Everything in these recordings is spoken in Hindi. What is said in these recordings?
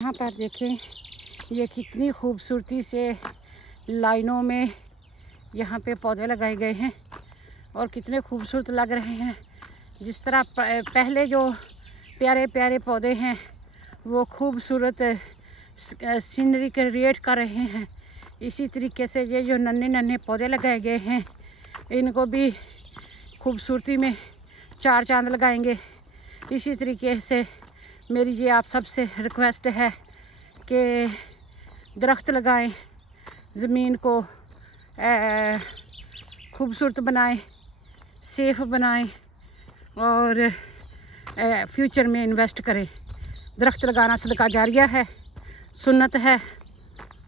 यहाँ पर देखें ये कितनी खूबसूरती से लाइनों में यहाँ पे पौधे लगाए गए हैं और कितने खूबसूरत लग रहे हैं। जिस तरह पहले जो प्यारे प्यारे पौधे हैं वो खूबसूरत सीनरी क्रिएट कर रहे हैं, इसी तरीके से ये जो नन्हे नन्हे पौधे लगाए गए हैं इनको भी खूबसूरती में चार चांद लगाएंगे। इसी तरीके से मेरी ये आप सबसे रिक्वेस्ट है कि दरख्त लगाएं, ज़मीन को खूबसूरत बनाएं, सेफ़ बनाएं और फ्यूचर में इन्वेस्ट करें। दरख्त लगाना सदका जारिया है, सुन्नत है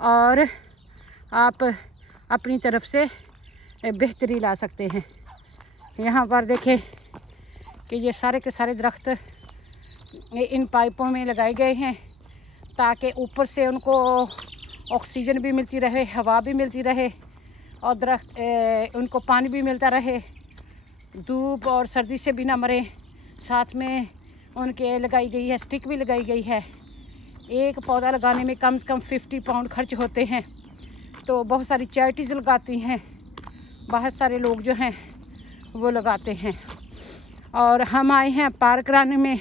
और आप अपनी तरफ से बेहतरी ला सकते हैं। यहाँ पर देखें कि ये सारे के सारे दरख्त इन पाइपों में लगाए गए हैं ताकि ऊपर से उनको ऑक्सीजन भी मिलती रहे, हवा भी मिलती रहे और दरख्त उनको पानी भी मिलता रहे, धूप और सर्दी से भी ना मरे। साथ में उनके लगाई गई है स्टिक भी लगाई गई है। एक पौधा लगाने में कम से कम 50 पाउंड खर्च होते हैं। तो बहुत सारी चैरिटीज़ लगाती हैं, बहुत सारे लोग जो हैं वो लगाते हैं। और हम आए हैं पार्क रन में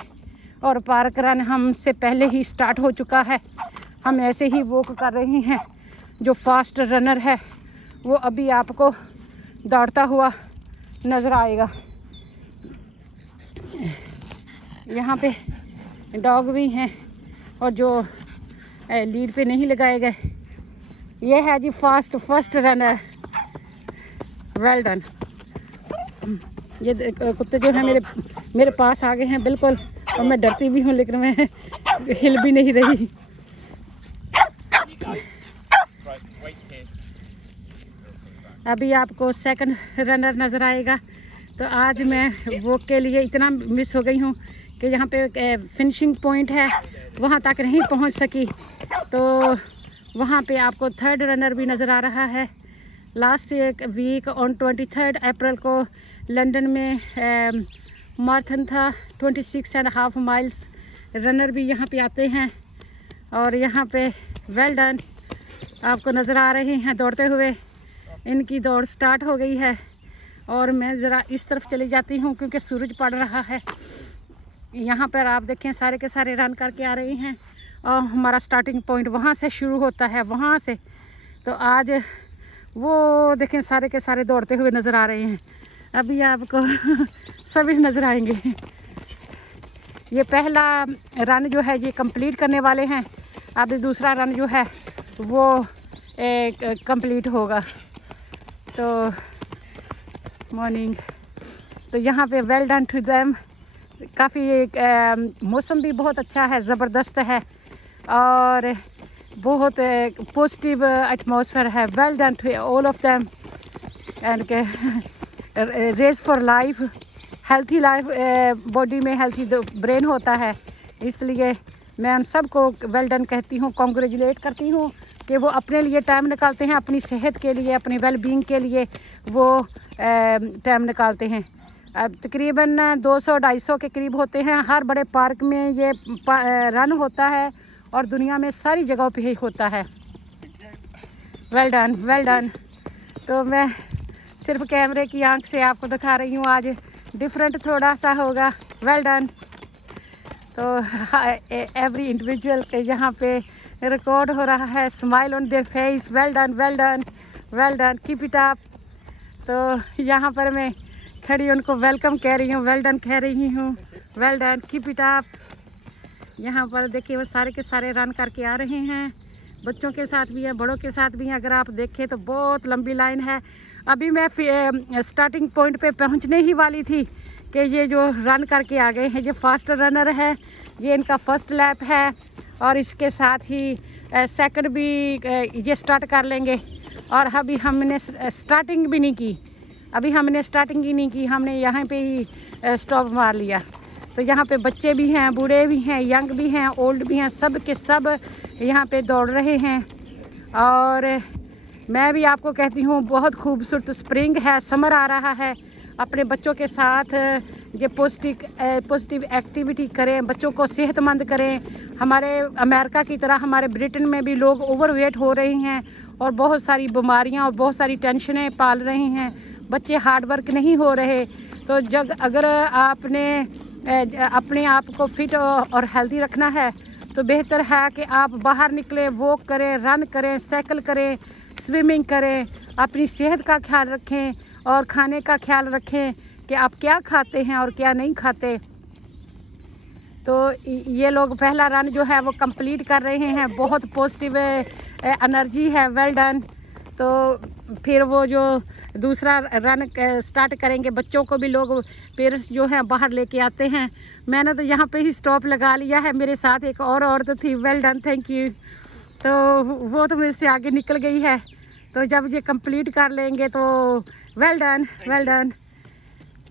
और पार्क रन हमसे पहले ही स्टार्ट हो चुका है। हम ऐसे ही वॉक कर रहे हैं। जो फास्ट रनर है वो अभी आपको दौड़ता हुआ नज़र आएगा। यहाँ पे डॉग भी हैं और जो लीड पे नहीं लगाए गए, ये है जी फर्स्ट रनर। Well done. ये कुत्ते जो हैं मेरे पास आ गए हैं बिल्कुल, और मैं डरती भी हूँ लेकिन मैं हिल भी नहीं रही। अभी आपको सेकंड रनर नज़र आएगा। तो आज मैं वॉक के लिए इतना मिस हो गई हूँ कि यहाँ पे फिनिशिंग पॉइंट है वहाँ तक नहीं पहुँच सकी। तो वहाँ पे आपको थर्ड रनर भी नज़र आ रहा है। लास्ट वीक ऑन 23 अप्रैल को लंदन में माराथन था, 26.5 माइल्स। रनर भी यहाँ पे आते हैं और यहाँ पे वेल डन आपको नज़र आ रहे हैं दौड़ते हुए। इनकी दौड़ स्टार्ट हो गई है और मैं ज़रा इस तरफ चली जाती हूँ क्योंकि सूरज पड़ रहा है। यहाँ पर आप देखें सारे के सारे रन करके आ रहे हैं और हमारा स्टार्टिंग पॉइंट वहाँ से शुरू होता है, वहाँ से। तो आज वो देखें सारे के सारे दौड़ते हुए नज़र आ रहे हैं। अभी आपको सभी नज़र आएंगे। ये पहला रन जो है ये कंप्लीट करने वाले हैं। अभी दूसरा रन जो है वो कंप्लीट होगा। तो मॉर्निंग। तो यहाँ पे वेल डन टू देम। काफ़ी मौसम भी बहुत अच्छा है, ज़बरदस्त है और बहुत पॉजिटिव एटमॉस्फेयर है। Well done to all of them and के race for life, healthy life. Body में हेल्थी ब्रेन होता है, इसलिए मैं उन सबको वेल डन कहती हूँ, कॉन्ग्रेचुलेट करती हूँ कि वो अपने लिए टाइम निकालते हैं, अपनी सेहत के लिए, अपनी वेल बीइंग के लिए वो टाइम निकालते हैं। अब तकरीबन 200-250 के करीब होते हैं। हर बड़े पार्क में ये रन होता है और दुनिया में सारी जगहों पे ही होता है। Well done, well done. तो मैं सिर्फ कैमरे की आंख से आपको दिखा रही हूँ, आज डिफरेंट थोड़ा सा होगा। Well done. तो एवरी इंडिविजुअल के यहाँ पे रिकॉर्ड हो रहा है, smile on their face. Well done, well done, well done, keep it up. तो यहाँ पर मैं खड़ी उनको वेलकम कह रही हूँ, वेल डन कह रही हूँ। Well done, keep it up. यहाँ पर देखिए वो सारे के सारे रन करके आ रहे हैं, बच्चों के साथ भी हैं, बड़ों के साथ भी हैं। अगर आप देखें तो बहुत लंबी लाइन है। अभी मैं स्टार्टिंग पॉइंट पे पहुंचने ही वाली थी कि ये जो रन करके आ गए हैं, ये फास्ट रनर है, ये इनका फर्स्ट लैप है और इसके साथ ही सेकंड भी ये स्टार्ट कर लेंगे। और अभी हमने स्टार्टिंग भी नहीं की, अभी हमने स्टार्टिंग ही नहीं की, हमने यहाँ पे ही स्टॉप मार लिया। तो यहाँ पे बच्चे भी हैं, बूढ़े भी हैं, यंग भी हैं, ओल्ड भी हैं, सब के सब यहाँ पे दौड़ रहे हैं। और मैं भी आपको कहती हूँ बहुत खूबसूरत स्प्रिंग है, समर आ रहा है। अपने बच्चों के साथ ये पॉजिटिव एक्टिविटी करें, बच्चों को सेहतमंद करें। हमारे अमेरिका की तरह हमारे ब्रिटेन में भी लोग ओवरवेट हो रहे हैं और बहुत सारी बीमारियां और बहुत सारी टेंशनें पाल रही हैं, बच्चे हार्ड वर्क नहीं हो रहे। तो अगर आपने अपने आप को फिट और हेल्दी रखना है तो बेहतर है कि आप बाहर निकलें, वॉक करें, रन करें, साइकिल करें, स्विमिंग करें, अपनी सेहत का ख्याल रखें और खाने का ख्याल रखें कि आप क्या खाते हैं और क्या नहीं खाते। तो ये लोग पहला रन जो है वो कंप्लीट कर रहे हैं, बहुत पॉजिटिव एनर्जी है, वेल डन। तो फिर वो जो दूसरा रन स्टार्ट करेंगे, बच्चों को भी लोग पेरेंट्स जो हैं बाहर लेके आते हैं। मैंने तो यहाँ पे ही स्टॉप लगा लिया है, मेरे साथ एक और औरत थी, वेल डन, थैंक यू। तो वो तो मेरे से आगे निकल गई है, तो जब ये कंप्लीट कर लेंगे तो वेल डन, वेल डन।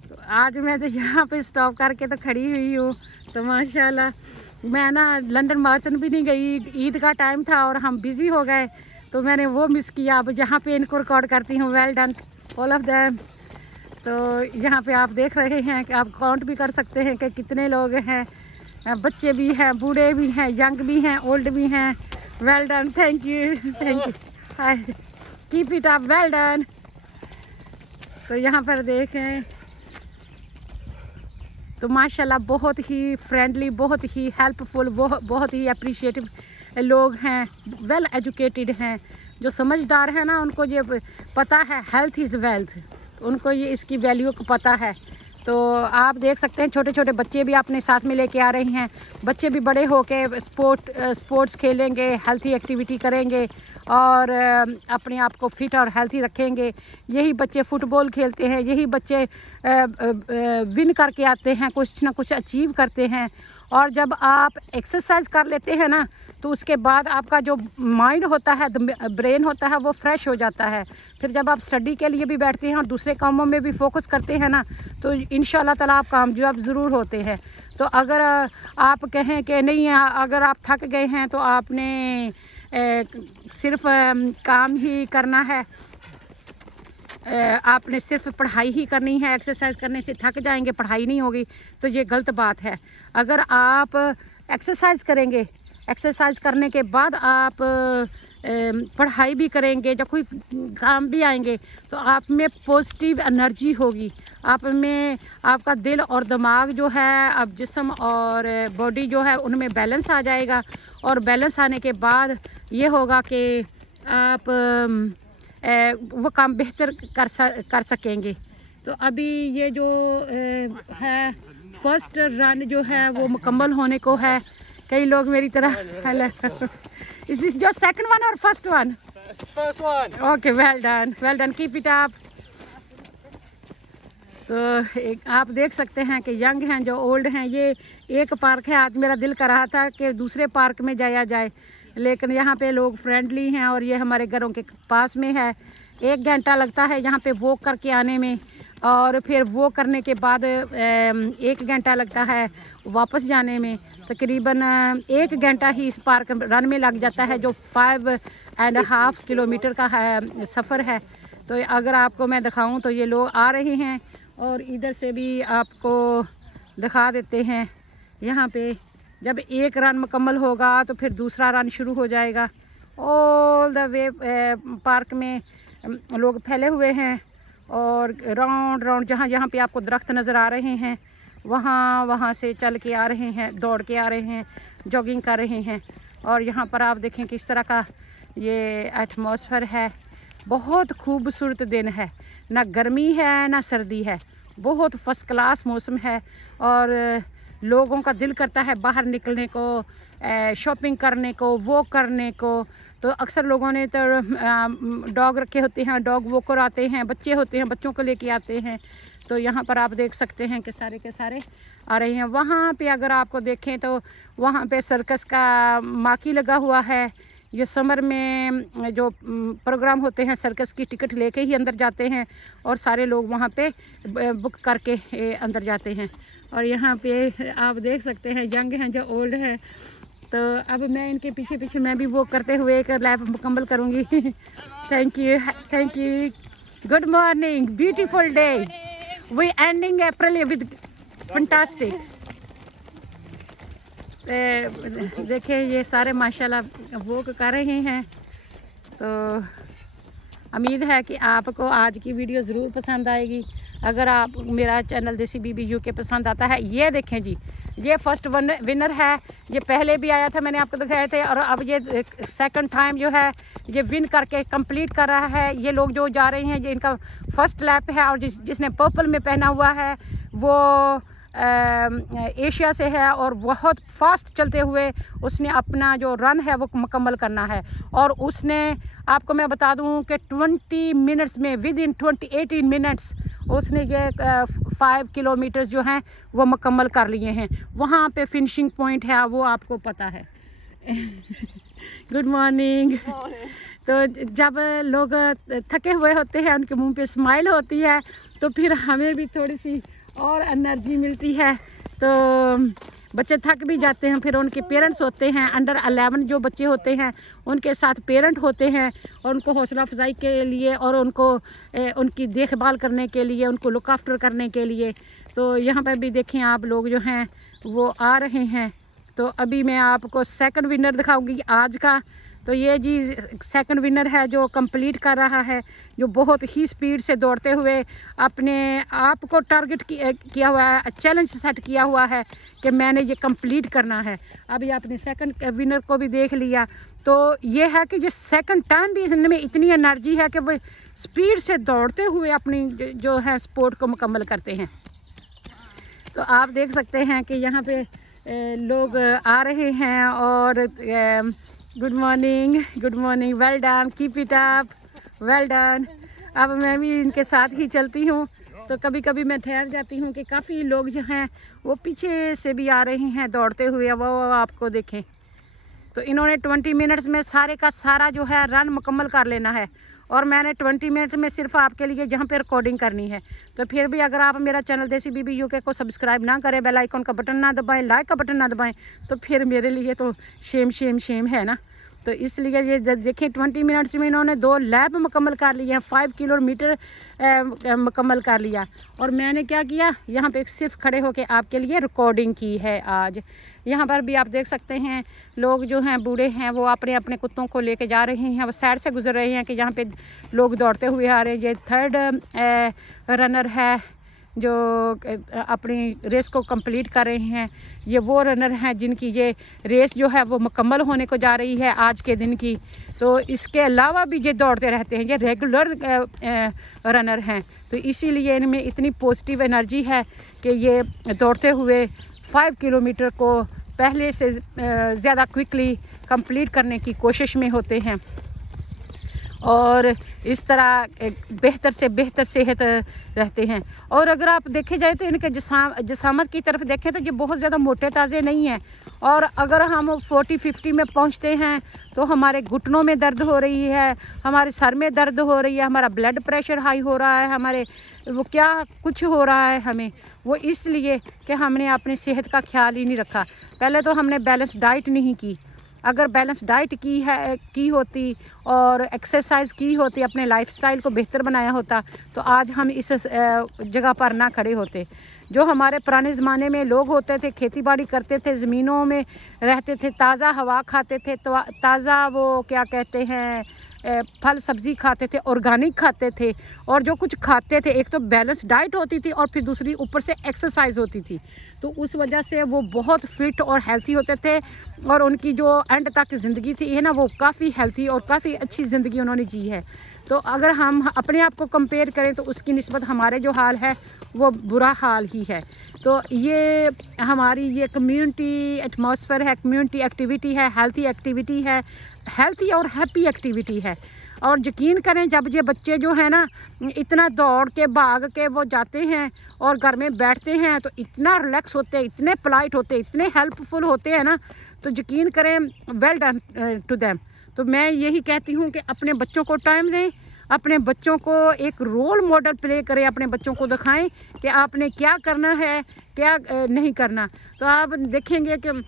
तो आज मैं तो यहाँ पे स्टॉप करके तो खड़ी हुई हूँ। तो माशाल्लाह मैं ना लंदन मार्टन भी नहीं गई, ईद का टाइम था और हम बिज़ी हो गए तो मैंने वो मिस किया। अब यहाँ पे इनको रिकॉर्ड करती हूँ, well done all of them. तो यहाँ पे आप देख रहे हैं कि आप काउंट भी कर सकते हैं कि कितने लोग हैं, बच्चे भी हैं, बूढ़े भी हैं, यंग भी हैं, ओल्ड भी हैं। Well done, thank you, thank you, hi, keep it up, well done. तो यहाँ पर देखें तो माशाल्लाह बहुत ही फ्रेंडली, बहुत ही हेल्पफुल, बहुत ही अप्रिशिएटिव लोग हैं, वेल एजुकेटेड हैं। जो समझदार है ना, उनको ये पता है हेल्थ इज़ वेल्थ, उनको ये इसकी वैल्यू को पता है। तो आप देख सकते हैं छोटे छोटे बच्चे भी अपने साथ में लेके आ रहे हैं। बच्चे भी बड़े होके स्पोर्ट्स खेलेंगे, हेल्थी एक्टिविटी करेंगे और अपने आप को फिट और हेल्थी रखेंगे। यही बच्चे फुटबॉल खेलते हैं, यही बच्चे विन करके आते हैं, कुछ ना कुछ अचीव करते हैं। और जब आप एक्सरसाइज कर लेते हैं ना तो उसके बाद आपका जो माइंड होता है, ब्रेन होता है, वो फ्रेश हो जाता है। फिर जब आप स्टडी के लिए भी बैठते हैं और दूसरे कामों में भी फोकस करते हैं ना तो इंशाल्लाह ताला आप कामयाब ज़रूर होते हैं। तो अगर आप कहें कि नहीं, अगर आप थक गए हैं तो आपने सिर्फ काम ही करना है, आपने सिर्फ पढ़ाई ही करनी है, एक्सरसाइज करने से थक जाएंगे, पढ़ाई नहीं होगी, तो ये गलत बात है। अगर आप एक्सरसाइज करेंगे, एक्सरसाइज करने के बाद आप पढ़ाई भी करेंगे, जब कोई काम भी आएंगे तो आप में पॉजिटिव एनर्जी होगी, आप में आपका दिल और दिमाग जो है, अब जिस्म और बॉडी जो है उनमें बैलेंस आ जाएगा। और बैलेंस आने के बाद ये होगा कि आप वो काम बेहतर कर सकेंगे। तो अभी ये जो है फर्स्ट रन जो है वो मुकम्मल होने को है। कई लोग मेरी तरह hello, is this your second one और first one? First one. Okay, well done, well done, keep it up. तो आप देख सकते हैं कि यंग हैं, जो ओल्ड हैं। ये एक पार्क है, आज मेरा दिल कर रहा था कि दूसरे पार्क में जाया जाए, लेकिन यहाँ पे लोग फ्रेंडली हैं और ये हमारे घरों के पास में है। 1 घंटा लगता है यहाँ पे वॉक करके आने में और फिर वॉक करने के बाद 1 घंटा लगता है वापस जाने में। तकरीबन 1 घंटा ही इस पार्क रन में लग जाता है, जो 5.5 किलोमीटर का है सफ़र है। तो अगर आपको मैं दिखाऊं तो ये लोग आ रहे हैं और इधर से भी आपको दिखा देते हैं। यहाँ पे जब 1 रन मुकम्मल होगा तो फिर दूसरा रन शुरू हो जाएगा। ऑल द वे पार्क में लोग फैले हुए हैं और राउंड जहाँ पे आपको दरख्त नज़र आ रहे हैं वहाँ से चल के आ रहे हैं, दौड़ के आ रहे हैं, जॉगिंग कर रहे हैं। और यहाँ पर आप देखें किस तरह का ये एटमॉस्फेयर है। बहुत खूबसूरत दिन है, ना गर्मी है ना सर्दी है, बहुत फर्स्ट क्लास मौसम है। और लोगों का दिल करता है बाहर निकलने को, शॉपिंग करने को, वॉक करने को। तो अक्सर लोगों ने तो डॉग रखे होते हैं, डॉग वॉकर आते हैं, बच्चे होते हैं, बच्चों को लेके आते हैं। तो यहाँ पर आप देख सकते हैं कि सारे के सारे आ रहे हैं। वहाँ पे अगर आपको देखें तो वहाँ पे सर्कस का माकी लगा हुआ है। ये समर में जो प्रोग्राम होते हैं, सर्कस की टिकट लेके ही अंदर जाते हैं और सारे लोग वहाँ पे बुक करके अंदर जाते हैं। और यहाँ पे आप देख सकते हैं यंग हैं, जो ओल्ड हैं। तो अब मैं इनके पीछे पीछे मैं भी वॉक करते हुए एक लैप मुकम्मल करूँगी। Thank you, thank you. Good morning, beautiful day. We ending April with fantastic. देखिए ये सारे माशाल्लाह वॉक कर रहे हैं। तो उम्मीद है कि आपको आज की वीडियो ज़रूर पसंद आएगी। अगर आप मेरा चैनल देसी बीबी यूके पसंद आता है, ये देखें जी, ये फर्स्ट विनर है। ये पहले भी आया था, मैंने आपको दिखाए थे, और अब ये सेकंड टाइम जो है ये विन करके कंप्लीट कर रहा है। ये लोग जो जा रहे हैं, ये इनका फर्स्ट लैप है, और जिसने पर्पल में पहना हुआ है वो एशिया से है, और बहुत फास्ट चलते हुए उसने अपना जो रन है वो मुकम्मल करना है। और उसने, आपको मैं बता दूं कि 20 मिनट्स में, विद इन 18 मिनट्स उसने ये 5 किलोमीटर जो हैं वो मुकम्मल कर लिए हैं। वहाँ पे फिनिशिंग पॉइंट है, वो आपको पता है। Good morning. तो जब लोग थके हुए होते हैं, उनके मुंह पे स्माइल होती है, तो फिर हमें भी थोड़ी सी और एनर्जी मिलती है। तो बच्चे थक भी जाते हैं, फिर उनके पेरेंट्स होते हैं, अंडर 11 जो बच्चे होते हैं उनके साथ पेरेंट होते हैं, और उनको हौसला अफजाई के लिए और उनको उनकी देखभाल करने के लिए, उनको लुक आफ्टर करने के लिए। तो यहाँ पर भी देखें आप, लोग जो हैं वो आ रहे हैं। तो अभी मैं आपको सेकंड विनर दिखाऊंगी आज का। तो ये जी सेकंड विनर है जो कंप्लीट कर रहा है, जो बहुत ही स्पीड से दौड़ते हुए अपने आप को टारगेट किया हुआ है, चैलेंज सेट किया हुआ है कि मैंने ये कंप्लीट करना है। अभी आपने सेकंड विनर को भी देख लिया। तो ये है कि जो सेकंड टाइम भी इनमें इतनी एनर्जी है कि वो स्पीड से दौड़ते हुए अपनी जो है स्पोर्ट को मुकम्मल करते हैं। तो आप देख सकते हैं कि यहाँ पे लोग आ रहे हैं। और good morning, good morning, well done, keep it up, well done. अब मैं भी इनके साथ ही चलती हूँ, तो कभी कभी मैं ठहर जाती हूँ कि काफ़ी लोग जो हैं वो पीछे से भी आ रहे हैं दौड़ते हुए, वो आपको देखें। तो इन्होंने 20 मिनट्स में सारे का सारा जो है रन मुकम्मल कर लेना है, और मैंने 20 मिनट में सिर्फ आपके लिए यहाँ पे रिकॉर्डिंग करनी है। तो फिर भी अगर आप मेरा चैनल देसी बीबी यूके को सब्सक्राइब ना करें, बेल आइकन का बटन ना दबाएं, लाइक का बटन ना दबाएं, तो फिर मेरे लिए तो शेम है ना। तो इसलिए ये देखें 20 मिनट्स में इन्होंने 2 लैप मुकम्मल कर लिए हैं, 5 किलोमीटर मुकम्मल कर लिया। और मैंने क्या किया, यहाँ पे सिर्फ खड़े होके आपके लिए रिकॉर्डिंग की है आज। यहाँ पर भी आप देख सकते हैं लोग जो हैं बूढ़े हैं वो अपने अपने कुत्तों को लेके जा रहे हैं, वो साइड से गुजर रहे हैं कि यहाँ पे लोग दौड़ते हुए आ रहे हैं। ये थर्ड रनर है जो अपनी रेस को कंप्लीट कर रहे हैं। ये वो रनर हैं जिनकी ये रेस जो है वो मुकम्मल होने को जा रही है आज के दिन की। तो इसके अलावा भी ये दौड़ते रहते हैं, ये रेगुलर रनर हैं। तो इसीलिए इनमें इतनी पॉजिटिव एनर्जी है कि ये दौड़ते हुए 5 किलोमीटर को पहले से ज़्यादा क्विकली कंप्लीट करने की कोशिश में होते हैं, और इस तरह बेहतर से बेहतर सेहत रहते हैं। और अगर आप देखे जाए तो इनके जिसामत की तरफ देखें तो ये बहुत ज़्यादा मोटे ताज़े नहीं हैं। और अगर हम 40-50 में पहुंचते हैं तो हमारे घुटनों में दर्द हो रही है, हमारे सर में दर्द हो रही है, हमारा ब्लड प्रेशर हाई हो रहा है, हमारे वो क्या कुछ हो रहा है हमें, वो इसलिए कि हमने अपनी सेहत का ख्याल ही नहीं रखा। पहले तो हमने बैलेंस डाइट नहीं की। अगर बैलेंस डाइट की होती और एक्सरसाइज की होती, अपने लाइफस्टाइल को बेहतर बनाया होता, तो आज हम इस जगह पर ना खड़े होते। जो हमारे पुराने ज़माने में लोग होते थे, खेती बाड़ी करते थे, ज़मीनों में रहते थे, ताज़ा हवा खाते थे, ताज़ा वो क्या कहते हैं फल सब्ज़ी खाते थे, ऑर्गेनिक खाते थे, और जो कुछ खाते थे एक तो बैलेंस डाइट होती थी और फिर दूसरी ऊपर से एक्सरसाइज होती थी। तो उस वजह से वो बहुत फिट और हेल्थी होते थे, और उनकी जो एंड तक ज़िंदगी थी है ना, वो काफ़ी हेल्थी और काफ़ी अच्छी ज़िंदगी उन्होंने जी है। तो अगर हम अपने आप को कंपेयर करें तो उसकी निस्बत हमारे जो हाल है वो बुरा हाल ही है। तो ये हमारी ये कम्युनिटी एटमॉस्फेयर है, कम्युनिटी एक्टिविटी है, हेल्थी एक्टिविटी है, हेल्थी और हैप्पी एक्टिविटी है। और यकीन करें जब ये बच्चे जो है ना इतना दौड़ के भाग के वो जाते हैं और घर में बैठते हैं तो इतना रिलैक्स होते हैं, इतने पोलाइट होते हैं, इतने हेल्पफुल होते हैं ना, तो यकीन करें वेल डन टू देम। तो मैं यही कहती हूँ कि अपने बच्चों को टाइम दें, अपने बच्चों को एक रोल मॉडल प्ले करें, अपने बच्चों को दिखाएं कि आपने क्या करना है, क्या नहीं करना। तो आप देखेंगे कि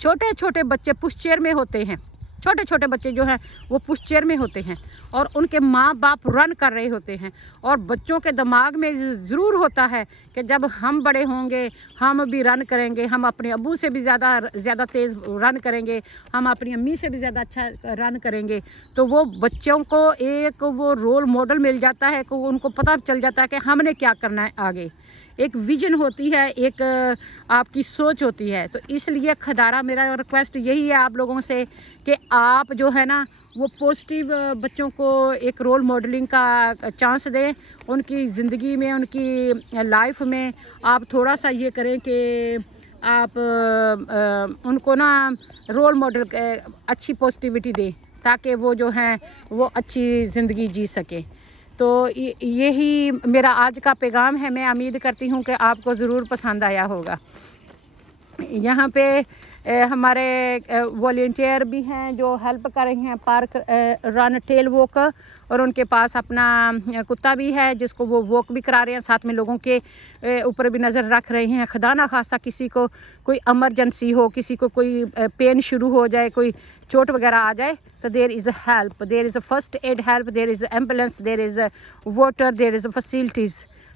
छोटे छोटे बच्चे पुश चेयर में होते हैं, छोटे छोटे बच्चे जो हैं वो पुश चेयर में होते हैं और उनके माँ बाप रन कर रहे होते हैं, और बच्चों के दिमाग में ज़रूर होता है कि जब हम बड़े होंगे हम भी रन करेंगे, हम अपने अब्बू से भी ज़्यादा तेज़ रन करेंगे, हम अपनी अम्मी से भी ज़्यादा अच्छा रन करेंगे। तो वो बच्चों को एक वो रोल मॉडल मिल जाता है कि उनको पता चल जाता है कि हमने क्या करना है आगे। एक विजन होती है, एक आपकी सोच होती है। तो इसलिए खदारा मेरा रिक्वेस्ट यही है आप लोगों से कि आप जो है ना वो पॉजिटिव बच्चों को एक रोल मॉडलिंग का चांस दें, उनकी ज़िंदगी में, उनकी लाइफ में आप थोड़ा सा ये करें कि आप उनको ना रोल मॉडल अच्छी पॉजिटिविटी दें ताकि वो जो हैं वो अच्छी ज़िंदगी जी सकें। तो यही मेरा आज का पैगाम है। मैं उम्मीद करती हूँ कि आपको ज़रूर पसंद आया होगा। यहाँ पे हमारे वॉलंटियर भी हैं जो हेल्प कर रहे हैं पार्क रन टेल वॉक, और उनके पास अपना कुत्ता भी है जिसको वो वॉक भी करा रहे हैं, साथ में लोगों के ऊपर भी नज़र रख रहे हैं। खुदा ना खास्ता किसी को कोई इमरजेंसी हो, किसी को कोई पेन शुरू हो जाए, कोई चोट वगैरह आ जाए, तो there is a help, there is a first aid help, there is ambulance, there is water, there is facilities.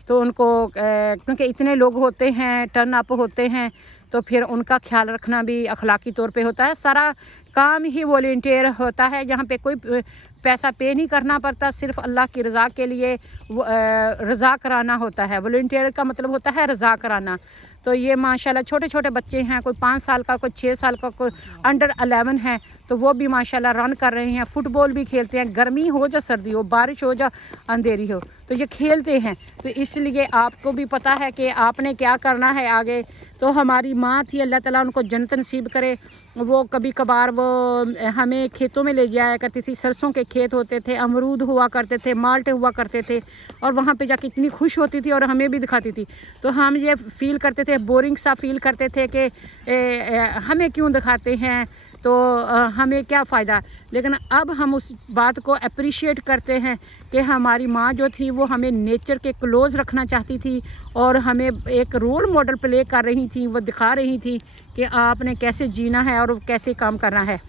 तो उनको क्योंकि इतने लोग होते हैं, टर्न अप होते हैं, तो फिर उनका ख्याल रखना भी अखलाकी तौर पे होता है। सारा काम ही वॉलंटियर होता है, जहाँ पे कोई पैसा पे नहीं करना पड़ता, सिर्फ अल्लाह की रज़ा के लिए रज़ा कराना होता है। वॉलंटियर का मतलब होता है रज़ा कराना। तो ये माशाल्लाह छोटे छोटे बच्चे हैं, कोई 5 साल का, कोई 6 साल का, कोई अंडर 11 है, तो वो भी माशाल्लाह रन कर रहे हैं, फुटबॉल भी खेलते हैं, गर्मी हो या सर्दी हो, बारिश हो या अंधेरी हो, तो ये खेलते हैं। तो इसलिए आपको भी पता है कि आपने क्या करना है आगे। तो हमारी माँ थी, अल्लाह ताला उनको जन्नत नसीब करे, वो कभी कभार वो हमें खेतों में ले जाया करती थी। सरसों के खेत होते थे, अमरूद हुआ करते थे, माल्टे हुआ करते थे, और वहाँ पे जाके इतनी खुश होती थी और हमें भी दिखाती थी। तो हम ये फील करते थे, बोरिंग सा फील करते थे कि हमें क्यों दिखाते हैं, तो हमें क्या फ़ायदा। लेकिन अब हम उस बात को अप्रिशिएट करते हैं कि हमारी माँ जो थी वो हमें नेचर के क्लोज़ रखना चाहती थी और हमें एक रोल मॉडल प्ले कर रही थी, वो दिखा रही थी कि आपने कैसे जीना है और कैसे काम करना है।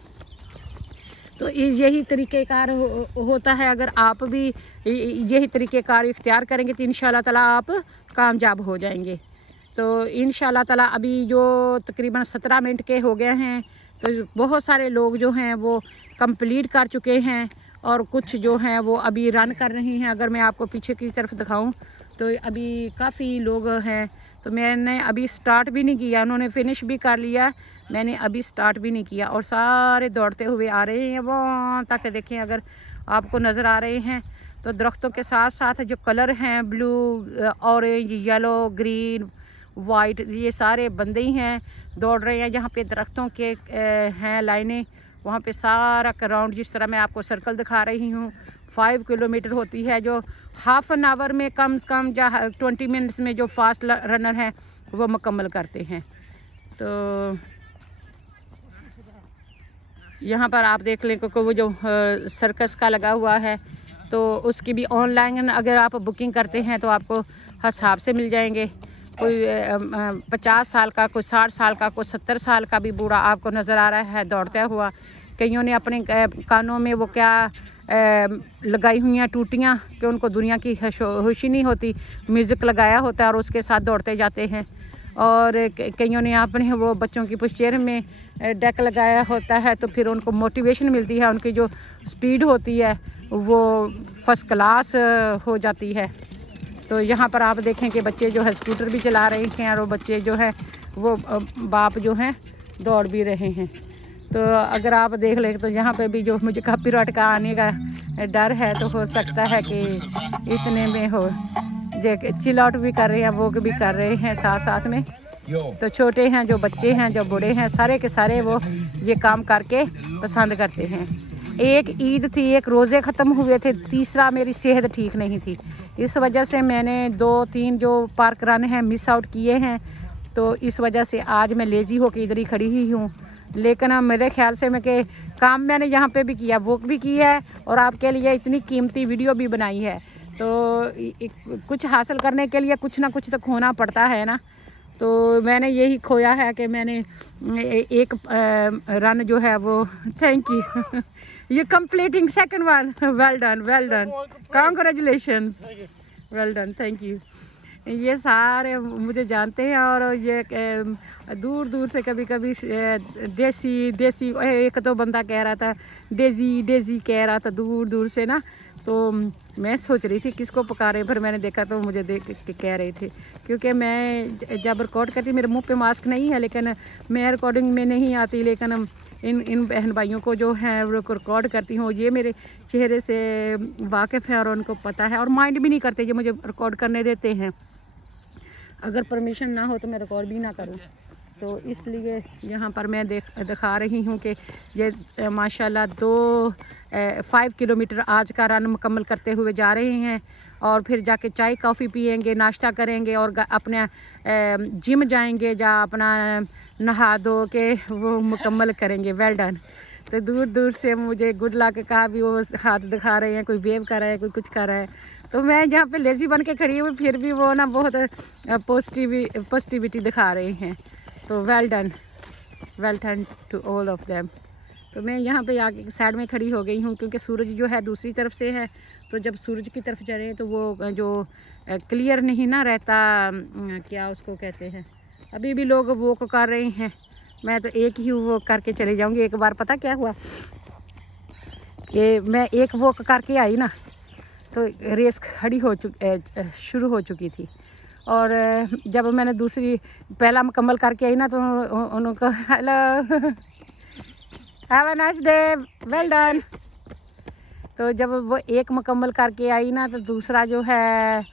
तो यही तरीक़ेकार होता है। अगर आप भी यही तरीक़ेकार इख्तियार करेंगे तो इंशाअल्लाह ताला आप कामयाब हो जाएंगे। तो इंशाअल्लाह ताला अभी जो तकरीबन 17 मिनट के हो गए हैं, तो बहुत सारे लोग जो हैं वो कंप्लीट कर चुके हैं और कुछ जो हैं वो अभी रन कर रही हैं। अगर मैं आपको पीछे की तरफ दिखाऊं तो अभी काफ़ी लोग हैं। तो मैंने अभी स्टार्ट भी नहीं किया, उन्होंने फिनिश भी कर लिया, मैंने अभी स्टार्ट भी नहीं किया, और सारे दौड़ते हुए आ रहे हैं वहाँ तक। देखें अगर आपको नज़र आ रहे हैं तो दरख्तों के साथ साथ जो कलर हैं blue, orange, yellow, green, white, ये सारे बंदे ही हैं, दौड़ रहे हैं। जहाँ पे दरख्तों के हैं लाइनें, वहाँ पे सारा राउंड, जिस तरह मैं आपको सर्कल दिखा रही हूँ, 5 किलोमीटर होती है, जो हाफ एन आवर में कम से कम या 20 मिनट्स में जो फास्ट रनर हैं वो मुकम्मल करते हैं। तो यहाँ पर आप देख लें क्योंकि वो जो सर्कस का लगा हुआ है, तो उसकी भी ऑनलाइन अगर आप बुकिंग करते हैं तो आपको हिसाब से मिल जाएंगे। कोई 50 साल का, कोई 60 साल का, कोई 70 साल का भी बूढ़ा आपको नज़र आ रहा है दौड़ता हुआ। कईयों ने अपने कानों में वो क्या लगाई हुई हैं टूटियाँ कि उनको दुनिया की होशी नहीं होती, म्यूज़िक लगाया होता है और उसके साथ दौड़ते जाते हैं। और कईयों ने अपने वो बच्चों की पुश्चेर में डेक लगाया होता है, तो फिर उनको मोटिवेशन मिलती है, उनकी जो स्पीड होती है वो फर्स्ट क्लास हो जाती है। तो यहाँ पर आप देखें कि बच्चे जो है स्कूटर भी चला रहे हैं और वो बच्चे जो है वो बाप जो हैं दौड़ भी रहे हैं। तो अगर आप देख लें तो यहाँ पे भी जो मुझे कॉपीराइट का आने का डर है, तो हो सकता है कि इतने में हो चिल आउट भी कर रहे हैं, वो भी कर रहे हैं साथ साथ में। तो छोटे हैं, जो बच्चे हैं, जो बूढ़े हैं, सारे के सारे वो ये काम करके पसंद करते हैं। एक ईद थी, एक रोज़े ख़त्म हुए थे, तीसरा मेरी सेहत ठीक नहीं थी, इस वजह से मैंने 2-3 जो पार्क रन हैं मिस आउट किए हैं। तो इस वजह से आज मैं लेज़ी होकर इधर ही खड़ी ही हूँ। लेकिन मेरे ख्याल से मैं कि काम मैंने यहाँ पे भी किया, वॉक भी की है और आपके लिए इतनी कीमती वीडियो भी बनाई है। तो कुछ हासिल करने के लिए कुछ ना कुछ तो खोना पड़ता है ना। तो मैंने यही खोया है कि मैंने एक रन जो है वो, thank you, you completing second one, well done, congratulations, well done, thank you. ये सारे मुझे जानते हैं और ये दूर दूर से कभी कभी देसी देसी, एक तो बंदा कह रहा था डेजी डेजी कह रहा था दूर दूर से ना, तो मैं सोच रही थी किसको पुकारे, फिर मैंने देखा तो मुझे देख के कह रहे थे, क्योंकि मैं जब रिकॉर्ड करती मेरे मुंह पे मास्क नहीं है, लेकिन मैं रिकॉर्डिंग में नहीं आती, लेकिन इन बहन भाइयों को जो है वो रिकॉर्ड करती हूँ, ये मेरे चेहरे से वाकिफ़ है और उनको पता है और माइंड भी नहीं करते, ये मुझे रिकॉर्ड करने देते हैं। अगर परमिशन ना हो तो मैं रिकॉर्ड भी ना करूँ, तो इसलिए यहाँ पर मैं दिखा रही हूँ कि ये माशाल्लाह 5 किलोमीटर आज का रन मुकम्मल करते हुए जा रहे हैं और फिर जाके चाय कॉफ़ी पियेंगे, नाश्ता करेंगे और अपने जिम जाएंगे, जहाँ अपना नहा धो के वो मुकम्मल करेंगे। Well done. तो दूर दूर से मुझे गुड लक कहा भी, वो हाथ दिखा रहे हैं, कोई वेव कर रहा है, कोई कुछ कर रहा है, तो मैं यहाँ पे लेज़ी बन के खड़ी हूँ, फिर भी वो ना बहुत पॉजिटिविटी दिखा रहे हैं। तो well done to all of them. तो मैं यहाँ पे आके साइड में खड़ी हो गई हूँ, क्योंकि सूरज जो है दूसरी तरफ से है, तो जब सूरज की तरफ जा रहे हैं तो वो जो क्लियर नहीं ना रहता, क्या उसको कहते हैं, अभी भी लोग वॉक कर रहे हैं, मैं तो एक ही वॉक करके चले जाऊँगी। एक बार पता क्या हुआ कि मैं एक वॉक करके आई ना, तो रेस खड़ी हो शुरू हो चुकी थी, और जब मैंने दूसरी पहला मुकम्मल करके आई ना, तो उनको hello have a nice day, well done. तो जब वो एक मुकम्मल करके आई ना, तो दूसरा जो है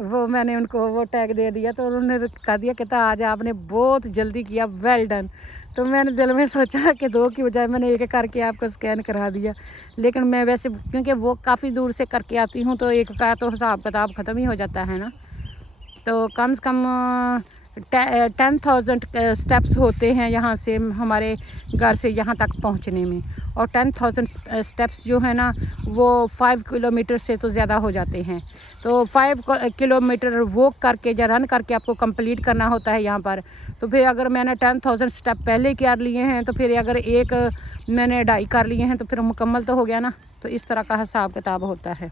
वो मैंने उनको वो टैग दे दिया, तो उन्होंने कह दिया कहता आज आपने बहुत जल्दी किया, वेल डन। तो मैंने दिल में सोचा कि 2 की बजाय मैंने एक करके आपको स्कैन करा दिया, लेकिन मैं वैसे क्योंकि वो काफ़ी दूर से करके आती हूँ, तो एक का तो हिसाब किताब ख़त्म ही हो जाता है ना, तो कम से कम 10,000 स्टेप्स होते हैं यहाँ से हमारे घर से यहाँ तक पहुँचने में, और 10,000 स्टेप्स जो है ना वो 5 किलोमीटर से तो ज़्यादा हो जाते हैं। तो 5 किलोमीटर वॉक करके या रन करके आपको कंप्लीट करना होता है यहाँ पर। तो फिर अगर मैंने 10,000 स्टेप पहले कर लिए हैं, तो फिर अगर एक मैंने 2.5 कर लिए हैं, तो फिर मुकम्मल तो हो गया ना। तो इस तरह का हिसाब किताब होता है।